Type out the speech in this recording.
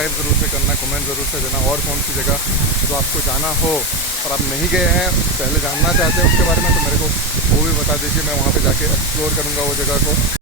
Subscribe ज़रूर से करना, कमेंट ज़रूर से देना। और कौन सी जगह जो आपको जाना हो और आप नहीं गए हैं, पहले जानना चाहते हैं उसके बारे में, तो मेरे को वो भी बता दीजिए। मैं वहाँ पे जाके एक्सप्लोर करूँगा वो जगह को।